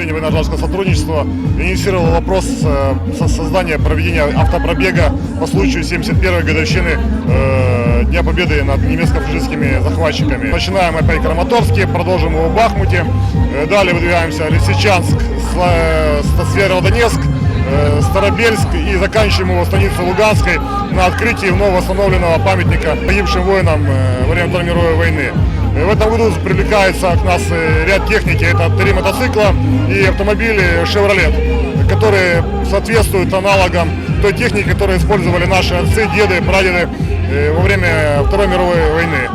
управления военно-гражданского сотрудничества инициировало вопрос э, со- создания проведения автопробега по случаю 71-й годовщины э, Дня Победы над немецко-фашистскими захватчиками. Начинаем опять Краматорске, продолжим его в Бахмуте, Э, далее выдвигаемся Лисичанск, Ста- Северодонецк, э, Старобельск и заканчиваем его станицей Луганской на открытии вновь восстановленного памятника погибшим воинам э, во время Второй мировой войны. В этом году привлекается к нас э, ряд техники. Это три мотоцикла и автомобили Chevrolet, которые соответствуют аналогам той техники, которую использовали наши отцы, деды, прадеды э, во время Второй мировой войны.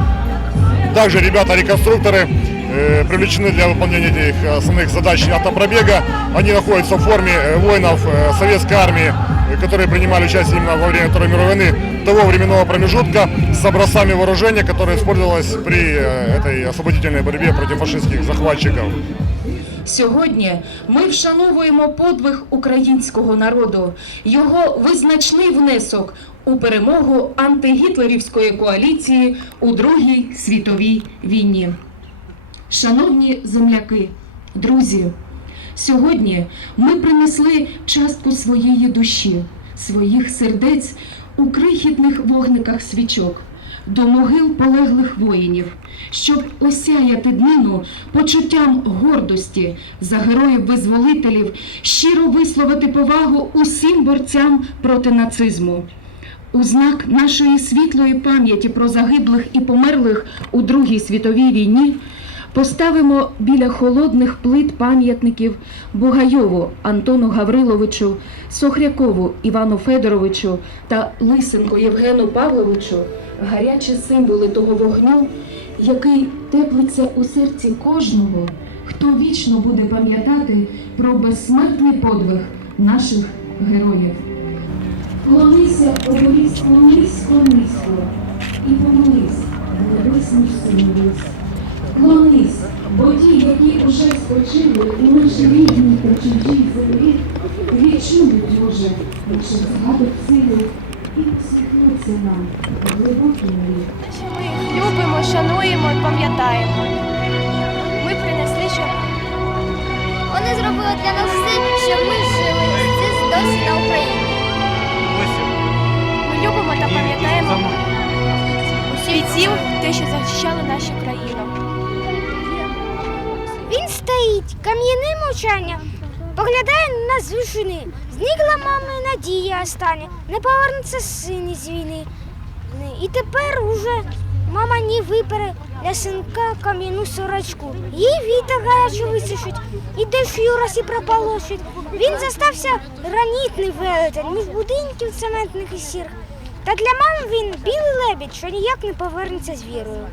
Также ребята-реконструкторы э, привлечены для выполнения этих основных задач автопробега. Они находятся в форме воинов советской армии, э, которые принимали участие именно во время Второй мировой войны того временного промежутка с образцами вооружения, которое использовалось при э, этой освободительной борьбе против фашистских захватчиков. Сьогодні ми вшановуємо подвиг українського народу, його визначний внесок у перемогу антигітлерівської коаліції у Другій світовій війні. Шановні земляки, друзі, сьогодні ми принесли частку своєї душі, своїх сердець у крихітних вогниках свічок до могил полеглих воїнів, щоб осяяти днину почуттям гордості за героїв-визволителів, щиро висловити повагу усім борцям проти нацизму. У знак нашої світлої пам'яті про загиблих і померлих у Другій світовій війні поставимо біля холодних плит пам'ятників Бугайову Антону Гавриловичу, Сохрякову Івану Федоровичу та Лисенко Євгену Павловичу гарячі символи того вогню, який теплиться у серці кожного, хто вічно буде пам'ятати про безсмертний подвиг наших героїв. Клонися, обеліс, клонись, клонись, і помолись, небесний символись. Клонись, бо ті, які уже спочили, і наші рідні та чужі землі, відчують уже наших згадок сили і посміхнуться нам у глибокій мрії. що ми їх любимо, шануємо і пам'ятаємо. Ми принесли, щоб Вони зробили для нас все, щоб ми жили здесь досі на Україні. ми любимо та пам'ятаємо бійців, те, що захищали нашу країну. Стоїть, кам'яним мовчанням, поглядає на нас з вишини. Зникла мама надія остання, не повернеться син із війни. І тепер уже мама не випере для синка кам'яну сорочку. Їй вітер гарячий висушить, і дощ юрасі прополощить. Він застався гранітний велетень між будинків цементних і сірих. Та для мами він білий лебідь, що ніяк не повернеться з вірою.